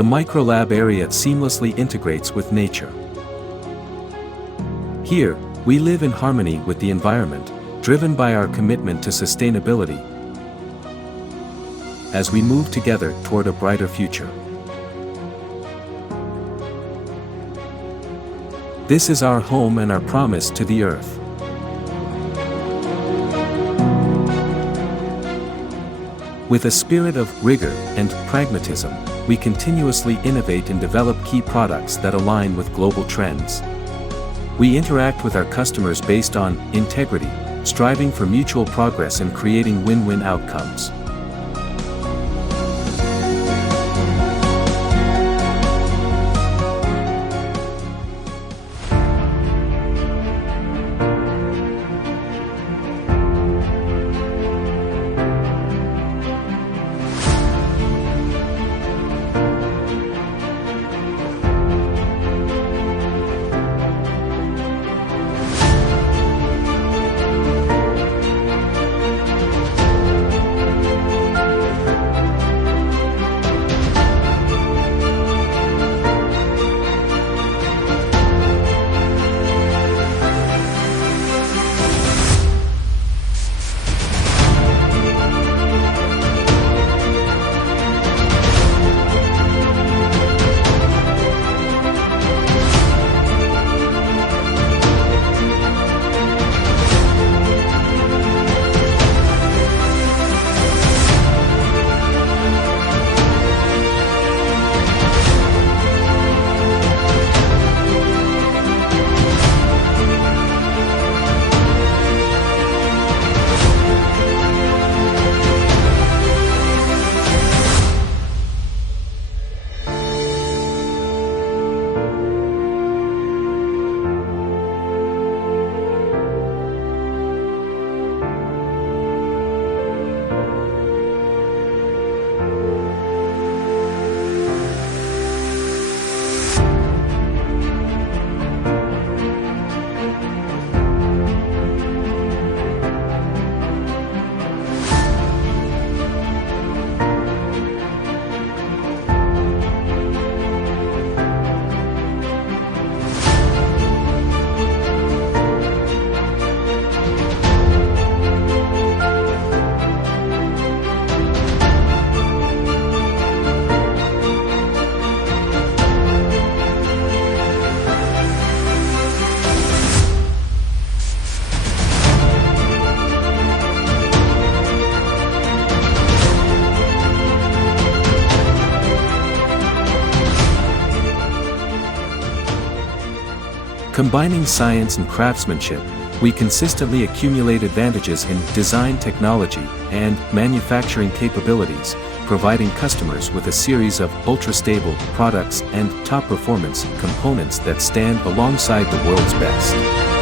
The MicroLab area seamlessly integrates with nature. Here, we live in harmony with the environment, driven by our commitment to sustainability, as we move together toward a brighter future. This is our home and our promise to the earth. With a spirit of rigor and pragmatism, we continuously innovate and develop key products that align with global trends. We interact with our customers based on integrity, striving for mutual progress and creating win-win outcomes. Combining science and craftsmanship, we consistently accumulate advantages in design technology and manufacturing capabilities, providing customers with a series of ultra-stable products and top-performance components that stand alongside the world's best.